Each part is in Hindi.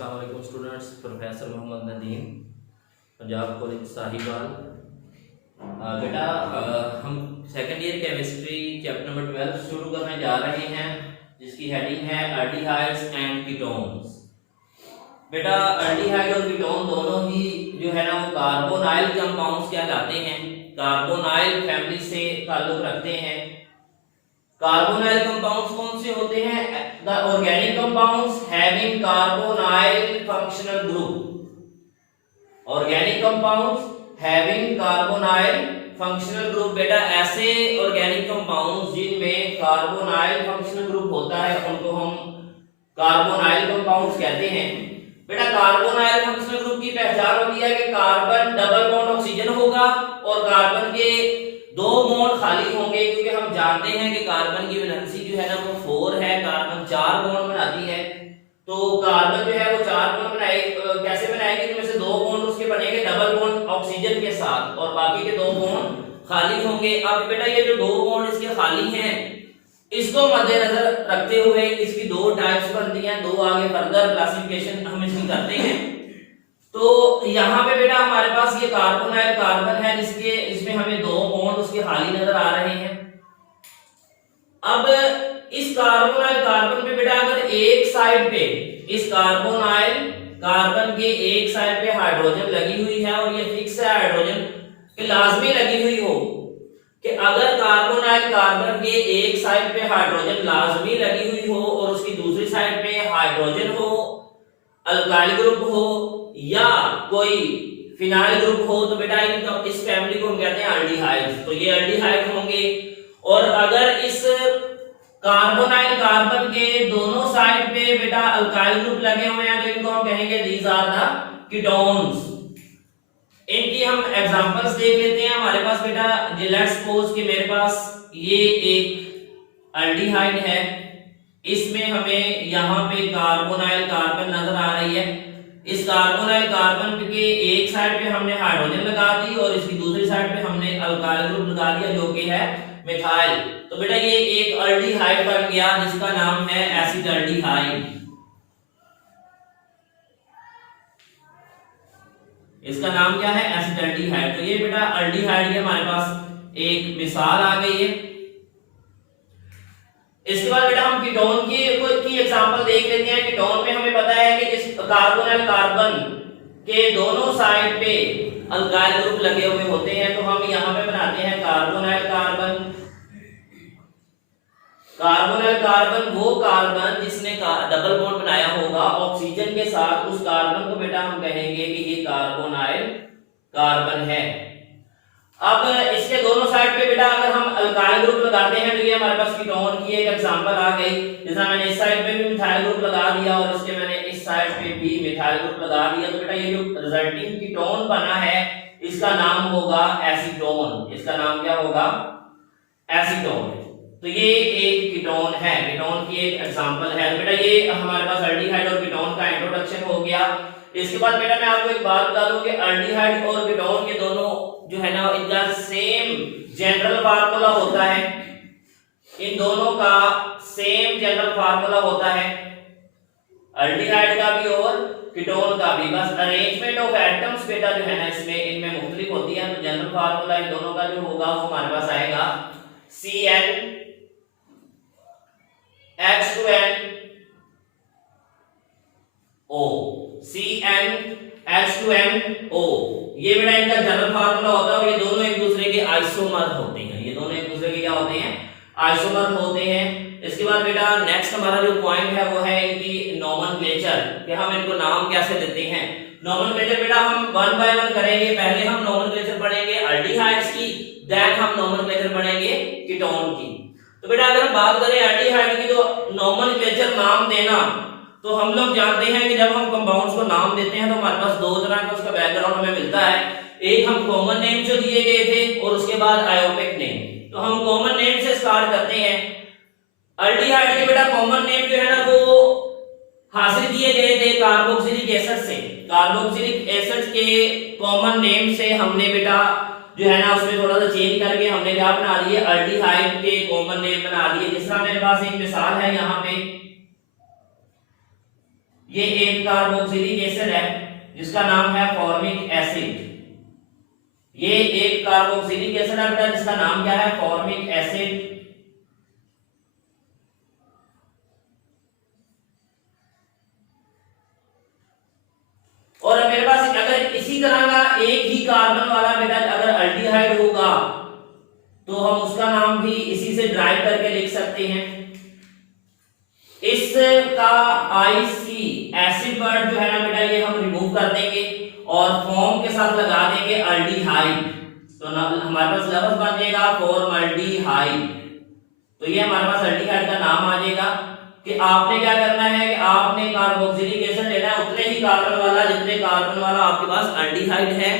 अस्सलाम वालेकुम students. Professor Mohammad Nadeem, Punjab college Sahiwal. बेटा हम second year chemistry chapter number 12 शुरू करने जा रहे हैं, जिसकी हेडिंग है एल्डिहाइड्स एंड कीटोन्स। बेटा एल्डिहाइड और कीटोन दोनों ही जो है ना वो कार्बोनाइल कंपाउंड्स कहलाते हैं, कार्बोनाइल फैमिली से ताल्लुक रखते हैं। कार्बोनाइल कंपाउंड्स कौन से होते हैं? The organic compounds having carbonyl functional group. Organic compounds having carbonyl functional group. बेटा ऐसे ऑर्गेनिक कंपाउंड्स जिनमें कार्बोनाइल फंक्शनल ग्रुप होता है उनको हम कार्बोनाइल कंपाउंड्स कहते हैं। बेटा कार्बोनाइल फंक्शनल ग्रुप की पहचान होती है कि कार्बन डबल बॉन्ड ऑक्सीजन होगा और कार्बन के दो बॉन्ड खाली होंगे, क्योंकि हम जानते हैं कि कार्बन की वैलेंसी जो है ना वो 4 है, कार्बन 4 बॉन्ड बनाती है। तो कार्बन जो है वो 4 बॉन्ड बनाए, कैसे बनाएगी? इनमें से 2 बॉन्ड उसके बनेंगे डबल बॉन्ड ऑक्सीजन के साथ और बाकी के 2 बॉन्ड खाली होंगे। अब बेटा ये जो 2 बॉन्ड इसके खाली हैं, इसको मद्देनजर रखते हुए इसकी 2 टाइप्स बनती हैं, 2 आगे फर्दर क्लासिफिकेशन हम इसकी करते हैं। तो यहाँ पे बेटा हमारे पास ये कार्बोनाइल कार्बन है जिसके इसमें हमें 2 बॉन्ड उसके खाली नजर आ रहे हैं। अब इस कार्बोनाइल कार्बन पे बेटा अगर एक साइड पे इस कार्बोनाइल कार्बन के एक साइड पे हाइड्रोजन लगी हुई है और ये फिक्स है, हाइड्रोजन की लाजमी लगी हुई हो कि अगर कार्बोनाइल कार्बन के एक साइड पे हाइड्रोजन लाजमी लगी हुई हो और उसकी दूसरी साइड पे हाइड्रोजन हो, अल्काइल ग्रुप हो या कोई फिनाइल ग्रुप हो, तो बेटा इस फैमिली को हम कहते हैं एल्डिहाइड्स। तो ये एल्डिहाइड होंगे। और अगर इस कार्बोनाइल कार्बन के दोनों साइड पे बेटा अल्काइल ग्रुप लगे हुए हैं तो इनको हम कहेंगे दीज आर द कीटोन्स। इनकी हम एग्जांपल्स देख लेते हैं। हमारे पास बेटा लेट्स सपोज कि मेरे पास ये एक एल्डिहाइड है, इसमें हमें यहाँ पे कार्बोनाइल कार्बन नजर आ रही है। इस कार्बोनाइल कार्बन के एक साइड पे हमने हाइड्रोजन लगा दी और इसकी दूसरी साइड पे हमने अल्काइल ग्रुप लगा दिया जो कि है मिथाइल। तो बेटा ये एक एल्डिहाइड बन गया जिसका नाम है एसिटाल्डिहाइड। इसका नाम क्या है? एसिटाल्डिहाइड। तो ये बेटा एल्डिहाइड की हमारे पास एक मिसाल आ गई है। इसके बाद बेटा हम कीटोन की एग्जांपल देख लेते हैं। कीटोन में हमें पता है कि जिस कार्बोनाइल कार्बन के दोनों साइड पे अल्काइल ग्रुप लगे हुए होते हैं, तो हम यहाँ पे बनाते हैं कार्बोनाइल कार्बन। कार्बोनाइल कार्बन वो कार्बन जिसने डबल बॉन्ड बनाया होगा ऑक्सीजन के साथ, उस कार्बन को बेटा हम कहेंगे कि ये कार्बोनाइल कार्बन है। अब इसके दोनों साइड पे बेटा अगर हम अल्काइल ग्रुप लगाते हैं तो ये हमारे पास कीटोन की एक एग्जांपल आ गई। जैसा मैंने इस साइड पे भी मिथाइल ग्रुप लगा दिया और इसके मैंने इस साइड पे भी मिथाइल ग्रुप लगा दिया, तो बेटा ये जो रिजल्टिंग कीटोन बना है इसका नाम होगा एसीटोन। इसका नाम क्या होगा? एसीटोन। तो ये एक कीटोन है, कीटोन की एक एग्जांपल है। तो बेटा ये हमारे पास एल्डिहाइड और कीटोन का इंट्रोडक्शन हो गया। इसके बाद बेटा मैं आपको एक बात बता दूं कि एल्डिहाइड और कीटोन के दोनों जो है ना इनका सेम जनरल फार्मूला होता है। इन दोनों का सेम जनरल फार्मूला होता है, एल्डिहाइड का भी और कीटोन का भी। बस अरेंजमेंट ऑफ एटम्स बेटा जो है ना इसमें इनमें मुख्तलिफ होती है। तो जनरल फार्मूला इन दोनों का जो होगा वो हमारे पास आएगा CnH2n O। CnH2nO ये बेटा इनका जनरल फार्मूला होता है और ये दोनों एक दूसरे के आइसोमर होते हैं। ये दोनों एक दूसरे के क्या होते हैं? आइसोमर होते हैं। इसके बाद बेटा नेक्स्ट हमारा जो पॉइंट है वो है इनकी नोमेनक्लेचर, कि हम इनको नाम कैसे देते हैं। नोमेनक्लेचर बेटा हम 1 बाय 1 करेंगे। पहले हम नोमेनक्लेचर पढ़ेंगे एल्डिहाइड्स की, देन हम नोमेनक्लेचर पढ़ेंगे कीटोन की। तो बेटा अगर हम बात करें एल्डिहाइड की तो नोमेनक्लेचर नाम देना, तो हम लोग जानते हैं कि जब हम कंपाउंड्स को नाम देते हैं तो हमारे पास 2 तरह का उसका बैकग्राउंड हमें मिलता है। एक हम कॉमन नेम जो दिए गए थे और उसके बाद आयोपिक नेम। तो हम कॉमन नेम से स्टार्ट करते हैं। एल्डिहाइड के बेटा कॉमन नेम जो है ना वो हासिल किए गए थे कार्बोक्सिलिक एसिड से। कार्बोक्सिलिक एसिड के कॉमन नेम से हमने बेटा जो है ना उसमें थोड़ा सा चेंज करके हमने क्या बना दिए? एल्डिहाइड के कॉमन नेम बना दिए। जिस तरह मेरे पास एक मिसाल है यहाँ पे, ये एक कार्बोक्सिलिक एसिड है जिसका नाम है फॉर्मिक एसिड। ये एक कार्बोक्सिलिक एसिड है बेटा जिसका नाम क्या है, फॉर्मिक एसिड। और मेरे पास अगर इसी तरह का एक ही कार्बन वाला बेटा अगर अल्डिहाइड होगा तो हम उसका नाम भी इसी से ड्राइव करके लिख सकते हैं। इसका आईसी एसिड वर्ड जो है ना बेटा ये हम रिमूव कर देंगे और फॉर्म के साथ लगा देंगे अल्डिहाइड, तो हमारे पास लफ्ज बन जाएगा फॉर्मल्डिहाइड। तो ये हमारे पास अल्डिहाइड का नाम आ जाएगा कि आपने क्या करना है कि आपने कार्बोक्सिलिक एसिड लेना है उतने ही कार्बन वाला जितने कार्बन वाला आपके पास अल्डिहाइड है,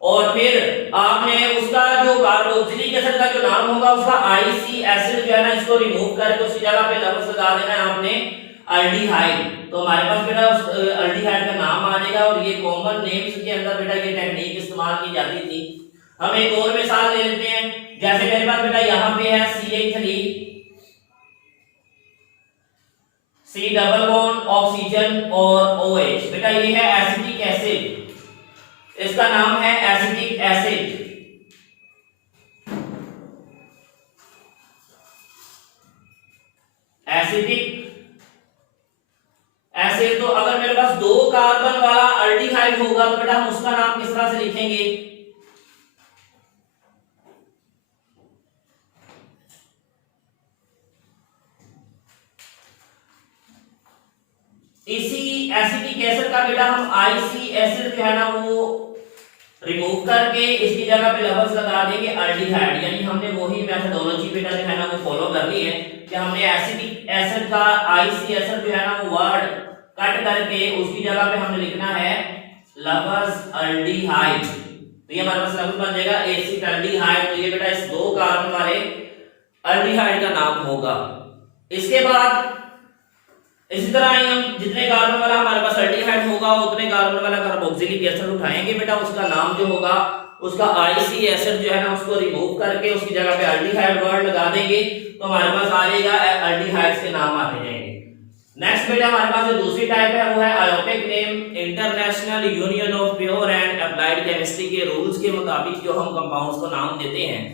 और फिर आपने उसका जो कार्बोक्सिलिक एसिड का जो नाम होगा उसका आईसी एसिड जो है ना इसको रिमूव करके उसकी जगह पे लफ्ज लगा देना है आपने अल्डिहाइड। तो हमारे पास बेटा उस अल्डिहाइड का नाम आ जाएगा। और ये कॉमन नेम्स के अंदर बेटा ये टेक्निक इस्तेमाल की जाती थी। हम एक और मिसाल ले लेते हैं, जैसे मेरे पास बेटा यहाँ पे है CH3 C double bond oxygen और OH, बेटा ये है एसिटिक एसिड, इसका नाम है एसिटिक एसिड। एसिटिक एसिड, तो अगर मेरे पास दो कार्बन वाला अल्डिहाइड होगा तो बेटा हम उसका नाम किस तरह से लिखेंगे, इसी एसिटिक एसिड का बेटा हम आईसी एसिड जो है ना वो रिमूव करके इसकी जगह पे लफ्ज लगा देंगे अल्डिहाइड। यानी हमने वही मेथोडोलॉजी बेटा जो है ना वो फॉलो करनी है कि हमने एसिटिक एसिड का आईसी एसिड जो है ना वो वर्ड कट करके उसकी जगह पे हमने लिखना है लफ्ज अल्डिहाइड। तो ये हमारे पास लफ्ज बन जाएगा एसिड अल्डिहाइड। तो ये बेटा इस दो कार्बन वाले अल्डिहाइड का नाम होगा। इसके बाद इसी तरह ही हम जितने कार्बन वाला हमारे पास अल्डिहाइड होगा उतने कार्बन वाला कार्बोक्सिलिक एसिड उठाएंगे बेटा, उसका नाम जो होगा उसका आईसी एसिड जो है ना उसको रिमूव करके उसकी जगह पे अल्डिहाइड वर्ड लगा देंगे तो हमारे पास आ जाएगा अल्डिहाइड्स के नाम आते जाएंगे। नेक्स्ट बेटा हमारे पास जो दूसरी टाइप है वो है IUPAC name. International Union of Pure and Applied Chemistry के रूल्स के मुताबिक जो हम कंपाउंड्स को नाम देते हैं।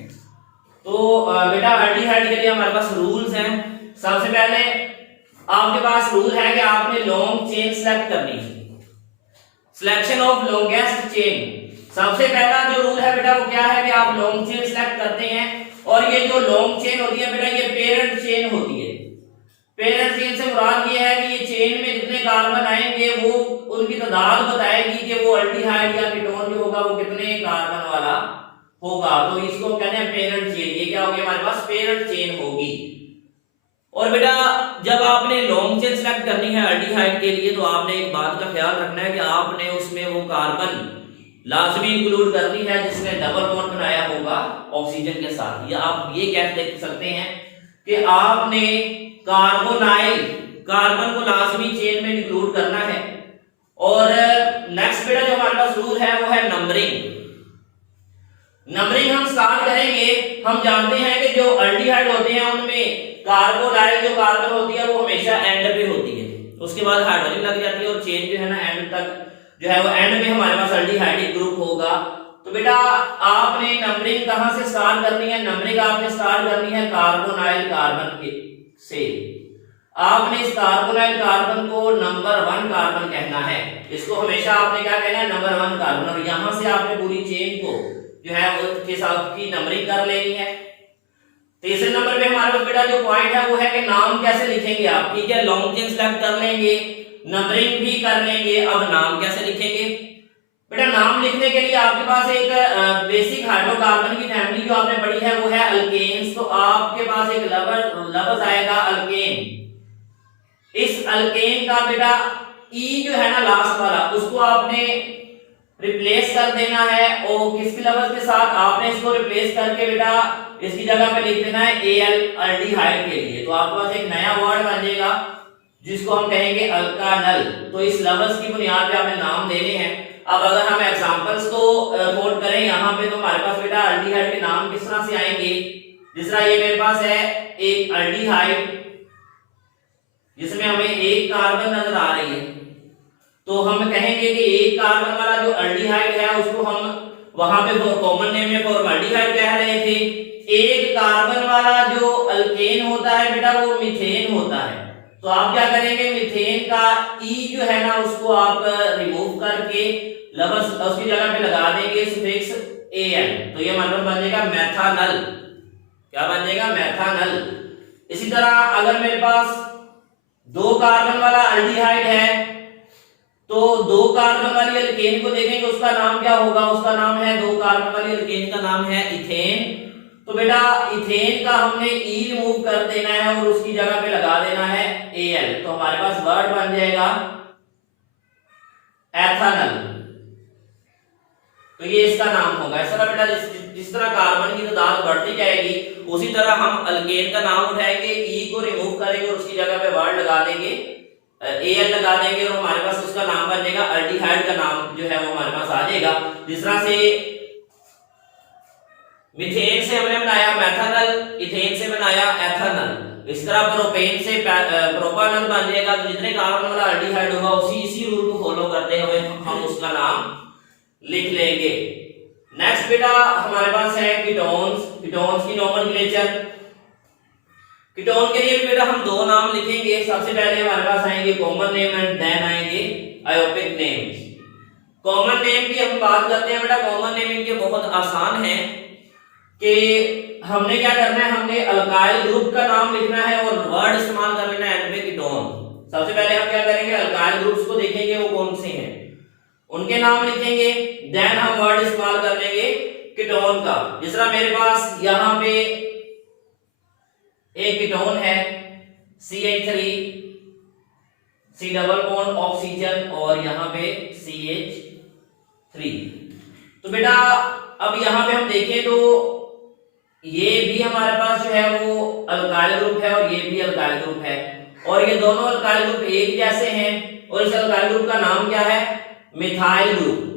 तो बेटा अल्डिहाइड के लिए हमारे पास रूल्स हैं। सबसे पहले आपके पास रूल है कि आपने लॉन्ग चेन सेलेक्ट करनी है, सिलेक्शन ऑफ लॉन्गेस्ट चेन। सबसे पहला जो रूल है बेटा वो क्या है कि आप लॉन्ग चेन सेलेक्ट करते हैं, और ये जो लॉन्ग चेन होती है बेटा ये पेरेंट चेन होती है। पेरेंट चेन से मुराद ये है कि ये चेन में जितने कार्बन आएंगे वो उनकी तादाद बताएगी कि वो अल्डिहाइड या कीटोन जो होगा वो कितने कार्बन वाला होगा। तो इसको कहते हैं पेरेंट चेन। ये क्या होगी हमारे पास पेरेंट चेन होगी। और बेटा जब आपने लॉन्ग चेन सेलेक्ट करनी है अल्डिहाइड के लिए तो आपने एक बात का ख्याल रखना है कि आपने उसमें वो कार्बन लाजमी इंक्लूड करनी है जिसने डबल बॉन्ड बनाया होगा ऑक्सीजन के साथ। या आप ये कह देख सकते हैं कि आपने कार्बोनाइल कार्बन को लाजमी चेन में इंक्लूड करना है। और नेक्स्ट बेटा जो हमारे पास रूल है वो है नंबरिंग। नंबरिंग हम स्टार्ट करेंगे। हम जानते हैं कि जो अल्डिहाइड होते हैं उनमें कार्बोनाइल जो कार्बन होती है वो हमेशा एंड पे होती है, उसके बाद हाइड्रोजन लग जाती है और चेन जो है ना एंड तक जो है वो एंड में हमारे पास अल्डिहाइड ग्रुप होगा। तो बेटा आपने नंबरिंग कहां से स्टार्ट करनी है, नंबरिंग आपने स्टार्ट करनी है कार्बोनाइल कार्बन के से। आपने इस कार्बोनाइल कार्बन को नंबर 1 कार्बन कहना है, इसको हमेशा आपने क्या कहना है नंबर 1 कार्बन। और यहां से आपने पूरी चेन को जो है उसके साथ की नंबरिंग कर लेनी है। तीसरे नंबर पे हमारे पास बेटा जो पॉइंट है वो है कि नाम कैसे लिखेंगे आप। ठीक है, लॉन्ग चेन सेलेक्ट कर लेंगे, नंबरिंग भी कर लेंगे, अब नाम कैसे लिखेंगे। बेटा नाम लिखने के लिए आपके पास एक बेसिक हाइड्रोकार्बन की फैमिली जो आपने पढ़ी है वो है अल्केन्स। तो आपके पास एक लफ्ज आएगा अल्केन। इस अल्केन का बेटा ई जो है ना लास्ट वाला उसको आपने रिप्लेस कर देना है और किसके लफ्ज के साथ आपने इसको रिप्लेस करके बेटा इसकी जगह पे लिख देना है एल अल्डिहाइड के लिए। तो आपके पास एक नया वर्ड बन जाएगा जिसको हम कहेंगे अल्कानल। तो इस लफ्ज की बुनियाद पे आपने नाम देने हैं। अब अगर हम एग्जांपल्स को कोट करें यहाँ पे तो हमारे पास बेटा अल्डिहाइड के नाम किस तरह से आएंगे। जिस तरह ये मेरे पास है एक अल्डिहाइड जिसमें हमें एक कार्बन नजर आ रही है, तो हम कहेंगे कि एक कार्बन वाला जो अल्डिहाइड है उसको हम वहां पे कॉमन नेम में फॉर्मल्डिहाइड कह रहे थे। एक कार्बन वाला जो अल्केन होता है बेटा वो मीथेन होता है। तो आप क्या करेंगे, मीथेन का ई जो है ना उसको आप रिमूव करके लफ्ज उसकी जगह पे लगा देंगे सुफिक्स एन, तो ये मतलब बन जाएगा मेथानल। क्या बन जाएगा, मेथानल। इसी तरह अगर मेरे पास दो कार्बन वाला अल्डिहाइड है तो दो कार्बन वाली अल्केन को देखेंगे उसका नाम क्या होगा, उसका नाम है, दो कार्बन वाली अल्केन का नाम है इथेन। तो बेटा इथेन का हमने ई रिमूव कर देना है और उसकी जगह पे लगा देना है एल, तो हमारे पास वर्ड बन जाएगा एथानल। तो ये इसका नाम होगा। इस तरह बेटा जिस तरह कार्बन की तादाद बढ़ती जाएगी उसी तरह हम अल्केन का नाम उठाएंगे, ई को रिमूव करेंगे और उसकी जगह पे वर्ड लगा देंगे, एल लगा देंगे और हमारे पास उसका नाम बन जाएगा, अल्डिहाइड का नाम जो है वो हमारे पास आ जाएगा। जिस तरह से मीथेन से हमने बनाया मेथानल, इथेन से बनाया एथानल, इस तरह प्रोपेन से प्रोपानल बन जाएगा। तो जितने कार्बन वाला अल्डिहाइड होगा इसी रूल को फॉलो करते हुए हम उसका नाम लिख लेंगे। नेक्स्ट बेटा हमारे पास है कीटोन्स। कीटोन्स की नोमेनक्लेचर। कीटोन के लिए भी बेटा हम दो नाम लिखेंगे। सबसे पहले हमारे पास आएंगे कॉमन नेम एंड देन आएंगे आयोपिक नेम्स। कॉमन नेम की हम बात करते हैं बेटा, कॉमन नेम इनके बहुत आसान है कि हमने क्या करना है, हमने अल्काइल ग्रुप का नाम लिखना है और वर्ड इस्तेमाल कर लेना है एंड में कीटोन। सबसे पहले हम क्या करेंगे, अल्काइल ग्रुप्स को देखेंगे वो कौन से हैं, उनके नाम लिखेंगे, देन हम वर्ड इस्तेमाल कर लेंगे कीटोन का। जिस तरह मेरे पास यहाँ पे एक कीटोन है CH3, C double bond oxygen और यहाँ पे CH3। तो बेटा अब यहाँ पे हम देखें तो ये भी हमारे पास जो है वो अल्काइल ग्रुप है और ये भी अल्काइल ग्रुप है और ये दोनों अल्काइल ग्रुप एक जैसे हैं और इस अल्काइल ग्रुप का नाम क्या है, मिथाइल ग्रुप।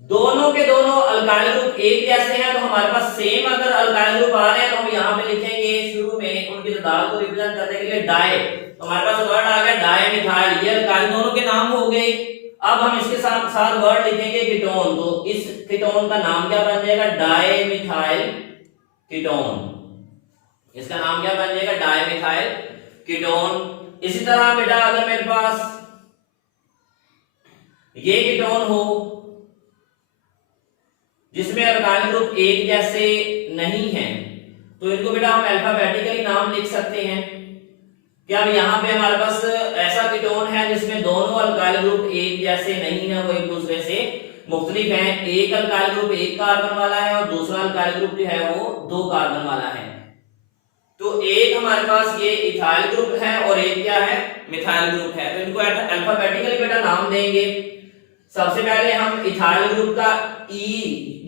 दोनों के दोनों अल्काइल ग्रुप एक जैसे हैं तो हमारे पास सेम अगर अल्काइल ग्रुप आ रहे हैं तो हम यहाँ पे लिखेंगे शुरू में उनकी तादाद को रिप्रेजेंट करने के लिए डाई। तो हमारे पास वर्ड आ गया डाई मिथाइल, ये अल्काइल दोनों के नाम हो गए। अब हम इसके साथ साथ वर्ड लिखेंगे कीटोन, तो इस कीटोन का नाम क्या बन जाएगा, डाई मिथाइल कीटोन। इसका नाम क्या बन जाएगा, डाई मिथाइल कीटोन। इसी तरह बेटा अगर मेरे पास ये कीटोन हो जिसमें अल्काइल ग्रुप एक जैसे नहीं है तो इनको बेटा हम अल्फाबेटिकली नाम लिख सकते हैं। क्या अब यहाँ पे हमारे पास ऐसा कीटोन है जिसमें दोनों अल्काइल ग्रुप एक जैसे नहीं है, वो एक दूसरे से मुख्तलिफ हैं। एक अल्काइल ग्रुप एक कार्बन वाला है और दूसरा अल्काइल ग्रुप जो है वो दो कार्बन वाला है। तो एक हमारे पास ये इथाइल ग्रुप है और एक क्या है, मिथाइल ग्रुप है। तो इनको अल्फाबेटिकली बेटा नाम देंगे। सबसे पहले हम इथाइल ग्रुप का ई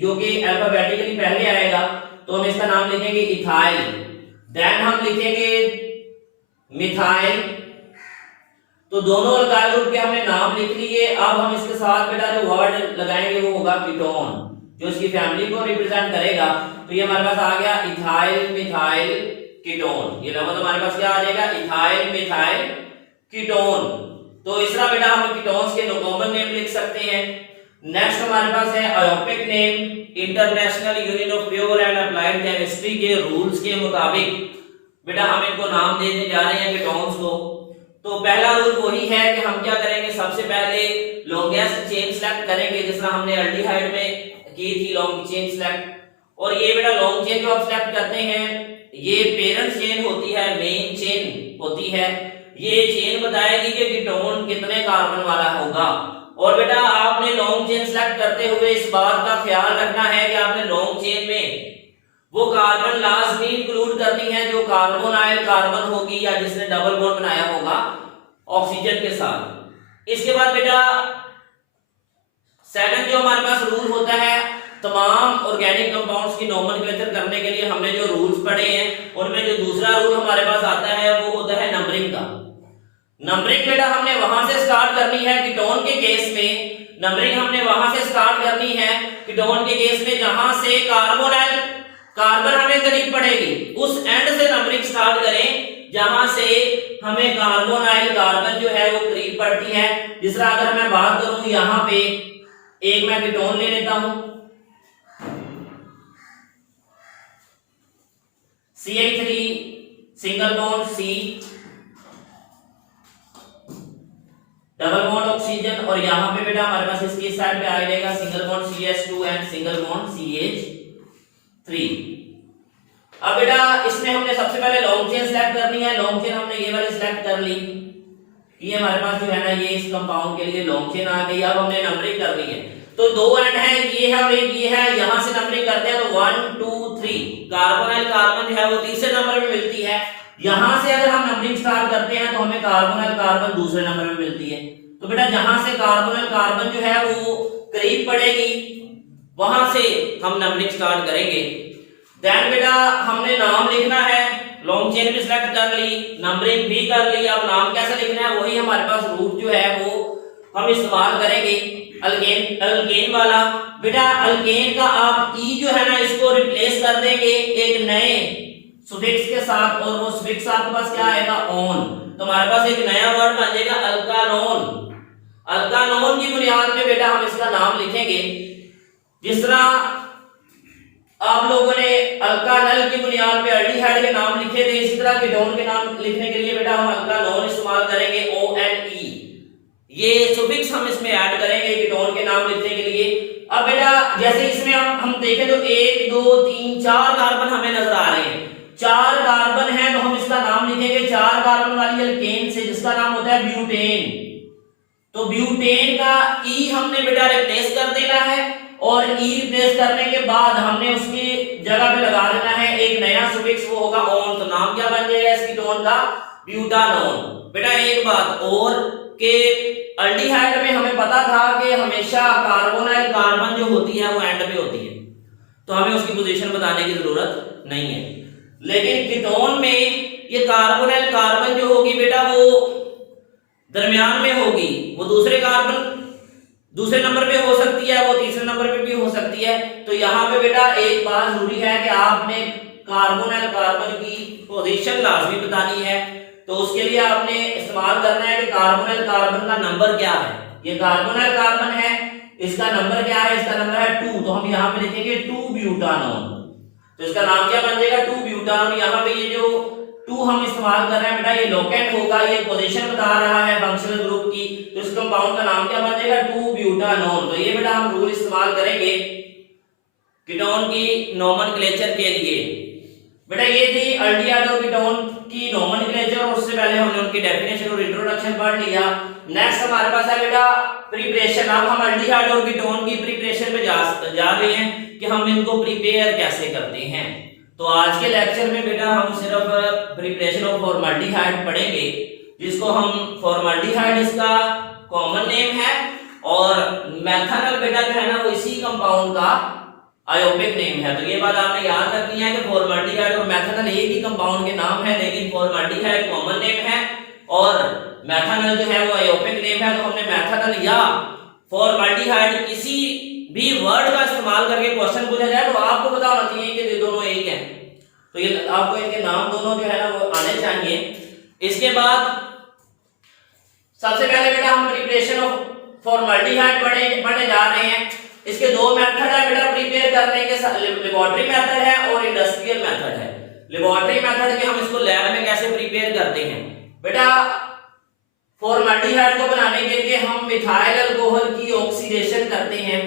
जो कि अल्फाबेटिकली पहले आएगा तो हम इसका नाम लिखेंगे इथाइल, देन हम लिखेंगे मिथाइल। तो दोनों अल्काइल ग्रुप के हमने नाम लिख लिए। अब हम इसके साथ बेटा जो वर्ड लगाएंगे वो होगा कीटोन जो इसकी फैमिली को रिप्रेजेंट करेगा। तो ये हमारे पास आ गया इथाइल मिथाइल कीटोन। ये लफ्ज हमारे पास क्या आ जाएगा, इथाइल मिथाइल कीटोन। तो इस तरह बेटा हम कीटोन्स के कॉमन नेम लिख सकते हैं। नेक्स्ट हमारे पास है IUPAC name. International Union of Pure and Applied Chemistry के रूल्स के मुताबिक बेटा हम इनको नाम देने जा रहे हैं कीटोन्स को। तो पहला रूल वही है कि हम क्या करेंगे, सबसे पहले लॉन्गेस्ट चेन सेलेक्ट करेंगे जिस तरह हमने एल्डिहाइड में की थी लॉन्ग चेन सेलेक्ट। और ये बेटा लॉन्ग चेन जो आप सेलेक्ट करते हैं ये पेरेंट चेन होती है, मेन चेन होती है। ये चेन बताएगी कि कीटोन कितने कार्बन वाला होगा। और बेटा आपने लॉन्ग चेन सेलेक्ट करते हुए इस बात का ख्याल रखना है कि आपने लॉन्ग चेन में वो कार्बन लाजमी इंक्लूड करनी है जो कार्बोनाइल कार्बन होगी या जिसने डबल बॉन्ड बनाया होगा ऑक्सीजन के साथ। इसके बाद बेटा सेकंड जो हमारे पास रूल होता है, तमाम ऑर्गेनिक कंपाउंड्स की नोमेनक्लेचर करने के लिए हमने जो रूल्स पढ़े हैं उनमें जो दूसरा रूल हमारे पास आता है वो होता है नंबरिंग का। नंबरिंग बेटा हमने वहां से स्टार्ट करनी है कीटोन के केस में, नंबरिंग हमने वहां से स्टार्ट करनी है कीटोन के केस में जहां से कार्बोनाइल कार्बन हमें करीब पड़ेगी उस एंड से नंबरिंग स्टार्ट करें जहां से हमें कार्बोनाइल कार्बन जो है वो करीब पड़ती है। जिस तरह अगर मैं बात करूं यहां पे एक मैं कीटोन ले लेता हूं CH3 single bond C double bond oxygen, और यहां पे बेटा हमारे पास इसकी साइड पे आ जाएगा single bond CH2 and single bond CH3। अब बेटा इसमें हमने सबसे पहले लॉन्ग चेन सिलेक्ट करनी है। लॉन्ग चेन हमने ये वाली सिलेक्ट कर ली, ये हमारे पास जो है ना ये इस कंपाउंड के लिए लॉन्ग चेन आ गई। अब हमने नंबरिंग करनी है, तो दो एंड है, ये है और एक ये है, यहां से नंबरिंग करते हैं तो 1 2 3 कार्बोनाइल कार्बन जो है वो तीसरे नंबर पे मिलती है। यहां से अगर हम नंबरिंग स्टार्ट करते हैं तो हमें कार्बोनाइल कार्बन दूसरे नंबर पे मिलती है। तो बेटा जहां से कार्बोनाइल कार्बन जो है वो करीब पड़ेगी वहां से हम नंबरिंग स्टार्ट करेंगे। देन बेटा हमने नाम लिखना है, लॉन्ग चेन भी सिलेक्ट कर ली, नंबरिंग भी कर ली। अब नाम कैसे लिखना है वही हमारे पास रूट जो है वो हम इस्तेमाल करेंगे अल्केन वाला। बेटा अल्केन का आप ई जो है ना इसको रिप्लेस कर देंगे एक नए सुफिक्स के साथ, और वो सुफिक्स आपके पास क्या आएगा ऑन। तो हमारे पास एक नया वर्ड बन जाएगा अल्कानोन। अल्कानोन की बुनियाद पे बेटा हम इसका नाम लिखेंगे। जिस तरह आप लोगों ने अल्कानल की बुनियाद पे एल्डिहाइड के नाम लिखे थे, इसी तरह कीटोन के नाम लिखने के लिए बेटा हम अल्कानोन इस्तेमाल करेंगे ONE। ये सुफिक्स हम इसमें ऐड करेंगे कीटोन के नाम लिखने के लिए। अब बेटा जैसे इसमें हम देखें तो 1 2 3 4 कार्बन हमें नजर आ रहे हैं। 4 कार्बन है तो हम इसका नाम लिखेंगे 4 कार्बन वाली अल्केन से, जिसका नाम होता है ब्यूटेन। तो ब्यूटेन का ई हमने बेटा रिप्लेस कर देना है, और ई रिप्लेस करने के बाद हमने उसकी जगह पे लगा देना है एक नया सुफिक्स, वो होगा ऑन। तो नाम क्या बन जाएगा इस कीटोन का? ब्यूटानोन। बेटा एक बात और कि एल्डिहाइड में हमें पता था कि हमेशा कार्बोनाइल कार्बन जो होती है वो एंड पे होती है, तो हमें उसकी पोजीशन बताने की जरूरत नहीं है। लेकिन कीटोन में ये कार्बोनाइल कार्बन जो होगी बेटा वो दरमियान में होगी, वो दूसरे कार्बन दूसरे नंबर पे हो सकती है, वो तीसरे नंबर पे भी हो सकती है। तो यहाँ पे बेटा एक बात जरूरी है कि आपने कार्बोनाइल कार्बन की पोजीशन लाजमी बतानी है। तो उसके लिए आपने इस्तेमाल करना है कि कार्बोनाइल कार्बन का नंबर क्या है। ये कार्बोनाइल कार्बन है, इसका नंबर क्या है? इसका नंबर है 2। तो हम यहाँ पे लिखेंगे 2 ब्यूटानोन। तो इसका नाम क्या बन जाएगा? 2 ब्यूटानोन। यहाँ पे ये जो 2 हम इस्तेमाल कर रहे हैं बेटा ये लोकेंट होगा, ये पोजीशन बता रहा है फंक्शनल ग्रुप की। तो इस कंपाउंड का नाम क्या बन जाएगा? 2 ब्यूटानोन। तो ये बेटा हम रूल इस्तेमाल करेंगे कीटोन की नोमेनक्लेचर के लिए। बेटा ये थी एल्डिहाइड और कीटोन की नोमेनक्लेचर, और उससे पहले हमने उनकी डेफिनेशन और इंट्रोडक्शन पढ़ लिया। नेक्स्ट हमारे पास है बेटा प्रिपरेशन। अब हम एल्डिहाइड और कीटोन की प्रिपरेशन पे जा रहे हैं कि हम इनको प्रिपेयर कैसे करते हैं। तो आज के लेक्चर में बेटा हम सिर्फ प्रिपरेशन ऑफ फॉर्मल्डिहाइड पढ़ेंगे, जिसको हम फॉर्मल्डिहाइड इसका कॉमन नेम है, और मेथनॉल बेटा जो है ना वो इसी कंपाउंड का आयोपिक नेम है। तो ये बात आपने याद रखनी है कि फॉर्मल्डिहाइड और मेथनॉल एक ही कंपाउंड के नाम है, लेकिन फॉर्मल्डिहाइड कॉमन नेम है और मेथनॉल जो है वो आयोपिक नेम है। तो हमने मेथनॉल या फॉर्मल्डिहाइड किसी भी वर्ड का इस्तेमाल करके क्वेश्चन पूछा जाए तो आपको पता होना चाहिए कि ये दोनों एक हैं। तो ये आपको इनके नाम दोनों जो है ना वो आने चाहिए। इसके बाद सबसे पहले बेटा हम प्रिपरेशन ऑफ फॉर्मल्डिहाइड पढ़ने जा रहे हैं। इसके दो मेथड है बेटा प्रिपेयर करने के, लेबोरेटरी मेथड है और इंडस्ट्रियल मेथड है। लेबोरेटरी मेथड के हम इसको लैब में कैसे प्रिपेयर करते हैं बेटा, फॉर्मल्डिहाइड को बनाने के लिए हम मिथाइल अल्कोहल की ऑक्सीडेशन करते हैं,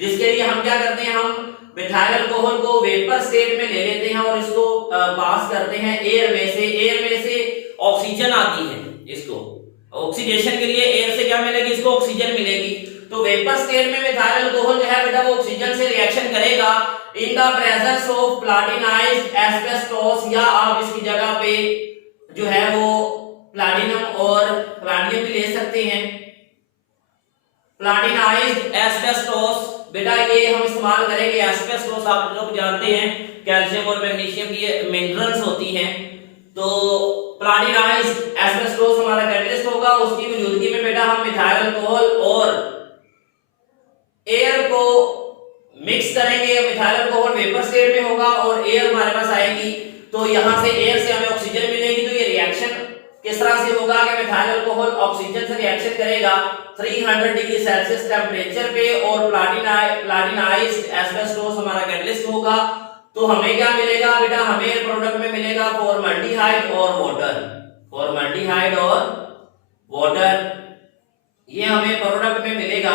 जिसके लिए हम क्या करते हैं, हम मिथाइल अल्कोहल को वेपर स्टेट में ले लेते हैं और इसको पास करते हैं एयर में से। एयर में से ऑक्सीजन आती है, इसको ऑक्सीडेशन के लिए एयर से क्या मिलेगी, इसको ऑक्सीजन मिलेगी। तो वेपर स्टेट में मिथाइल अल्कोहल जो है बेटा वो ऑक्सीजन से रिएक्शन करेगा in the presence of platinized asbestos, या आप इसकी जगह पे जो है वो प्लैटिनम और प्लैटिनम भी ले सकते हैं। प्लैटिनाइज्ड एस्बेस्टोस बेटा ये हम इस्तेमाल करेंगे। एस्बेस्टोस आप लोग जानते हैं कैल्शियम और मैग्नीशियम की मिनरल्स होती हैं। तो प्लैटिनाइज्ड एस्बेस्टोस हमारा कैटलिस्ट होगा, उसकी मौजूदगी में बेटा हम मिथाइल अल्कोहल और एयर को मिक्स करेंगे। मिथाइल अल्कोहल वेपर स्टेट में होगा और एयर हमारे पास आएगी, तो यहां से एयर से हमें ऑक्सीजन मिलेगी, तो ये किस तरह से होगा कि मिथाइल अल्कोहल ऑक्सीजन से रिएक्शन करेगा 300 डिग्री सेल्सियस टेम्परेचर पे और प्लाटिनाइज्ड एस्बेस्टोस हमारा कैटलिस्ट होगा। तो हमें क्या मिलेगा बेटा, हमें प्रोडक्ट में मिलेगा फॉर्मल्डिहाइड और वाटर, फॉर्मल्डिहाइड और वाटर, ये हमें प्रोडक्ट में मिलेगा।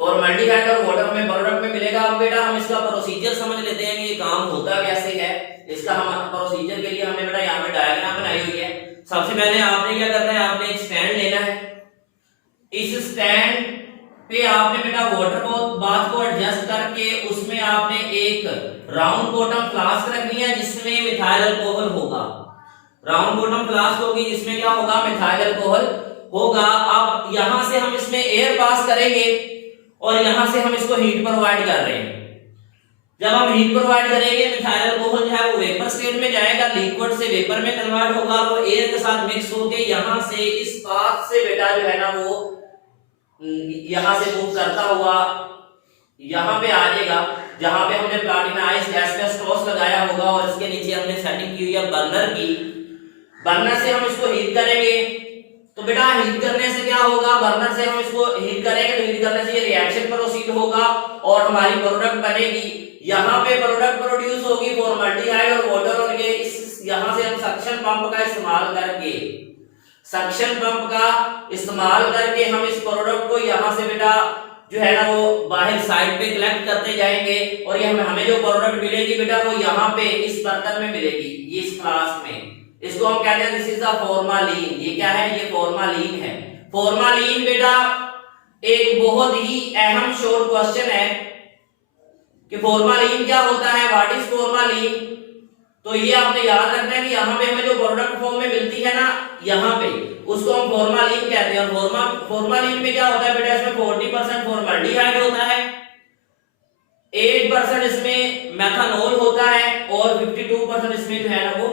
फॉर्मल्डिहाइड और वाटर हमें प्रोडक्ट में मिलेगा। अब बेटा हम इसका प्रोसीजर समझ लेते हैं कि ये काम होता कैसे है। इसका हम प्रोसीजर के लिए हमने बेटा यहाँ पे डायग्राम बनाई हुई है। सबसे पहले आपने क्या करना है, आपने एक स्टैंड लेना है। इस स्टैंड पे आपने बेटा वाटर को बाथ को एडजस्ट करके उसमें आपने एक राउंड बॉटम फ्लास्क रखनी है जिसमें मिथाइल अल्कोहल होगा। राउंड बॉटम फ्लास्क होगी जिसमें क्या होगा, मिथाइल अल्कोहल होगा। अब यहां से हम इसमें एयर पास करेंगे और यहां से हम इसको हीट प्रोवाइड कर रहे हैं। जब हम हीट प्रोवाइड करेंगे मिथाइल अल्कोहल जो है वो वेपर स्टेट में जाएगा, लिक्विड से वेपर में कन्वर्ट होगा और एयर के साथ मिक्स होके यहां से इस पाथ से बेटा जो है ना वो यहां से मूव करता हुआ यहां पे आ जाएगा जहां पे हमने प्लाटिनाइज्ड एस्बेस्टोस लगाया होगा और इसके नीचे हमने सेटिंग की हुई है बर्नर की। बर्नर से हम इसको हीट करेंगे। तो बेटा हीट करने से क्या होगा, बर्नर से हम इसको हीट करेंगे तो हीट करने से ये रिएक्शन प्रोसीड होगा और हमारी प्रोडक्ट बनेगी। यहाँ पे प्रोडक्ट प्रोड्यूस होगी फॉर्मल्डिहाइड और वाटर, और ये इस यहाँ से हम सक्शन पंप का इस्तेमाल करके, सक्शन पंप का इस्तेमाल करके हम इस प्रोडक्ट को यहाँ से बेटा जो है ना वो बाहर साइड पे कलेक्ट करते जाएंगे और ये हमें जो प्रोडक्ट मिलेगी बेटा वो यहाँ पे इस बर्तन में मिलेगी, ये इस फ्लास्क में। इसको हम कहते हैं दिस इज द फॉर्मालिन। ये क्या है, ये फॉर्मालिन है। फॉर्मालिन बेटा एक बहुत ही अहम शोर क्वेश्चन है कि फॉर्मालिन क्या होता है, व्हाट इज फॉर्मालिन। तो ये आपने याद रखना है कि यहाँ पे हमें जो प्रोडक्ट फॉर्म में मिलती है ना यहाँ पे उसको हम फॉर्मालिन कहते हैं। और फॉर्मालिन में क्या होता है बेटा, इसमें 40% फॉर्मल्डिहाइड होता है, 8% इसमें मेथनॉल होता है और 52% इसमें जो है ना वो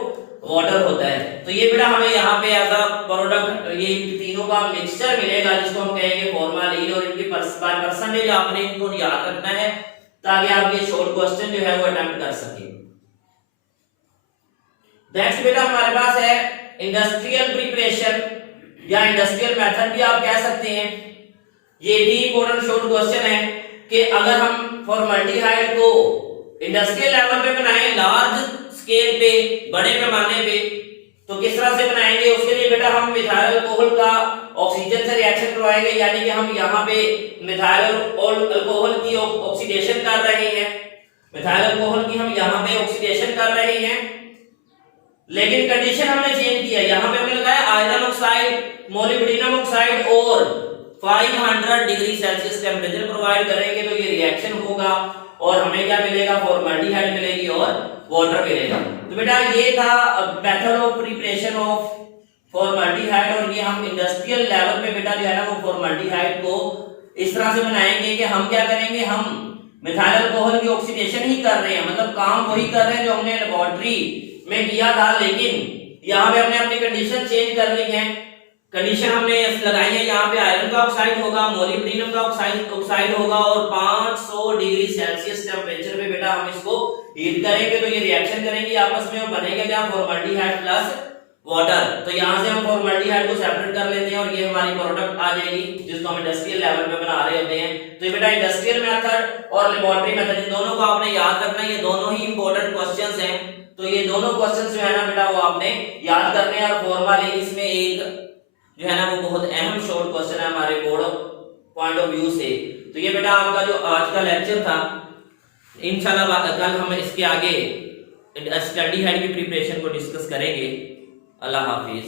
वाटर होता है। तो ये बेटा हमें यहाँ पे एज अ प्रोडक्ट ये तीनों का मिक्सचर मिलेगा जिसको हम कहेंगे फॉर्मालिन। और इनकी परसेंटेज आपने इनको याद रखना है ताकि आप ये शॉर्ट क्वेश्चन जो है वो अटेम्प्ट कर सके। नेक्स्ट बेटा हमारे पास है इंडस्ट्रियल प्रिपरेशन या इंडस्ट्रियल मेथड भी आप कह सकते हैं। ये भी इंपॉर्टेंट शॉर्ट क्वेश्चन है कि अगर हम फॉर्मल्डिहाइड को इंडस्ट्रियल लेवल पे बनाएं, लार्ज स्केल पे, बड़े पैमाने पे, तो किस तरह से बनाएंगे। उसके लिए बेटा हम मिथाइल अल्कोहल का ऑक्सीजन से रिएक्शन करवाएंगे, यानी कि हम यहाँ पे मिथाइल अल्कोहल की ऑक्सीडेशन कर रहे हैं। मिथाइल अल्कोहल की हम यहाँ पे ऑक्सीडेशन कर रहे हैं, लेकिन कंडीशन हमने चेंज किया। यहाँ पे हमने लगाया आयरन ऑक्साइड, मोलिब्डेनम ऑक्साइड और 500 डिग्री सेल्सियस टेम्परेचर प्रोवाइड करेंगे तो ये रिएक्शन होगा और हमें क्या मिलेगा, फॉर्मल्डिहाइड मिलेगी और वाटर मिलेगा। तो बेटा ये था method of preparation of formaldehyde. और ये हम इंडस्ट्रियल लेवल पे बेटा जो है ना वो फॉर्मल्डिहाइड को इस तरह से बनाएंगे कि हम क्या करेंगे, हम मिथाइल अल्कोहल की ऑक्सीडेशन ही कर रहे हैं, मतलब काम वही कर रहे हैं जो हमने लेबोरेटरी में किया था, लेकिन यहाँ पे हमने अपनी कंडीशन चेंज कर ली है। कंडीशन हमने लगाई है, यहाँ पे आयरन का ऑक्साइड होगा, मोलिब्डेनम का ऑक्साइड होगा और 500 डिग्री सेल्सियस टेम्परेचर पे बेटा हम इसको हीट करेंगे तो ये रिएक्शन करेंगे आपस में और बनेगा क्या, फॉर्मल्डिहाइड प्लस वाटर। तो यहाँ से हम फॉर्मल्डिहाइड को सेपरेट कर लेते हैं और ये हमारी प्रोडक्ट आ जाएगी जिसको हम इंडस्ट्रियल लेवल पे बना रहे होते हैं। तो ये बेटा इंडस्ट्रियल मेथड और लेबोरेटरी मेथड इन दोनों को आपने याद रखना है, ये दोनों ही इंपॉर्टेंट क्वेश्चंस हैं। तो ये दोनों क्वेश्चंस जो है ना बेटा वो आपने याद करने हैं। और फॉर्मलिन इसमें एक जो है ना वो बहुत अहम शॉर्ट क्वेश्चन है हमारे बोर्ड पॉइंट ऑफ व्यू से। तो ये बेटा आपका जो आज का लेक्चर था, इंशाल्लाह कल हम इसके आगे फॉर्मल्डिहाइड की प्रिपरेशन को डिस्कस करेंगे। अल्लाह हाफिज।